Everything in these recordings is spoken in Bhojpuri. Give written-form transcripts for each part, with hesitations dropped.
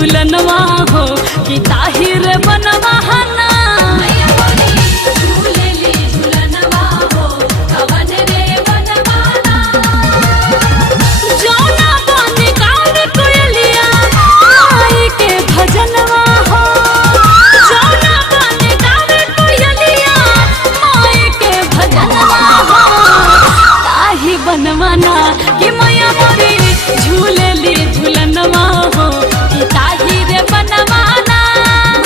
झूलनवा हो कि ताहिर बनवा ना। जौना बन गावे कोयलिया माई के भजनवा हो, जौना बन गावे कोयलिया माई के भजनवा हो, ताहि बनवा ना कि मैया मोरी झूलेली झूलनवा हो कि ताहिर बनवा ना।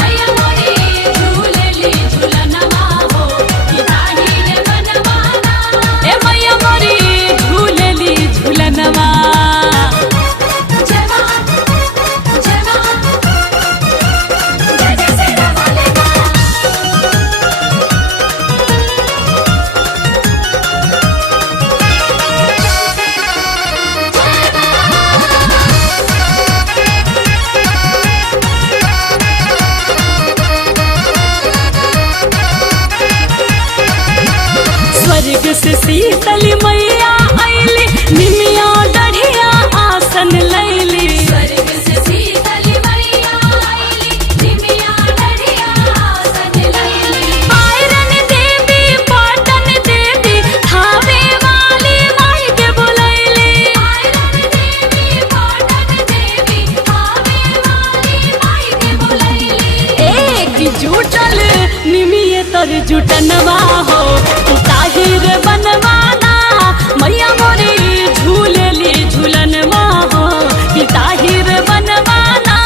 मैया मोरी झूलेली झूलनवा हो कि ताहिर बनवा ना। ए मैया मोरी झूलेली झूलनवा। स्वर्ग से शीतली मैया आईली, निमिया डढ़िया आसन लैली। स्वर्ग से शीतली मैया आईली, निमिया डढ़िया आसन लैली। आयरन देवी पाटन देवी थावे वाली माई के बुलैली। आयरन देवी पाटन देवी थावे वाली माई के बुलैली। एक जुटल निमिये तर जुटनवा हो ताहिर बनवाना। मैया मोरी झूलेली झूलनवा हो कि ताहिर बनवाना।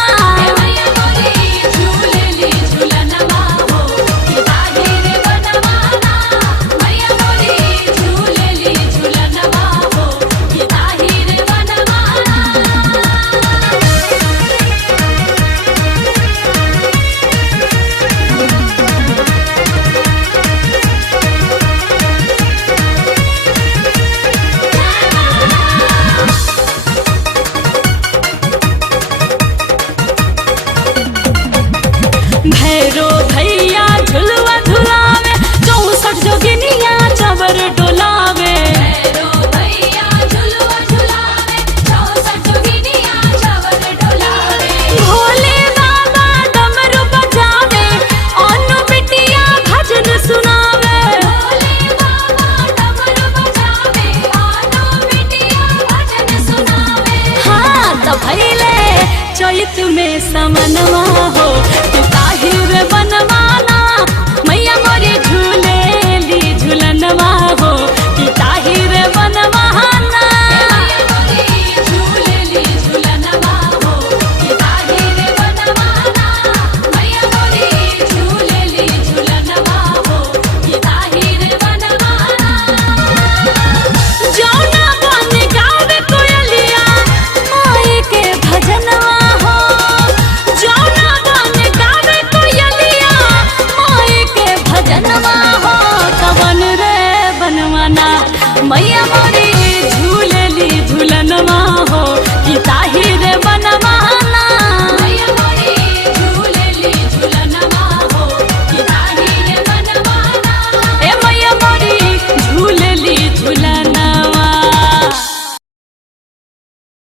मैया मोरी झूलेली झूलनवा हो कि ताहिर बनवाना। मैया मोरी झूलेली झूलनवा हो कि ताहिर बनवाना। भैरो भैया झुलवा झुलावे, 64 जोगिनिया चवर डोलावे। भैरो भैया झुलवा झुलावे, 64 जोगिनिया चवर डोलावे। भोले बाबा डमरू बजावे, अनु बिटिया भजन सुनावे। भोले बाबा डमरू बजावे, अनु बिटिया भजन सुनावे। हाँ तो भैले चैत में समनवा हो कि ताहिर बनवा।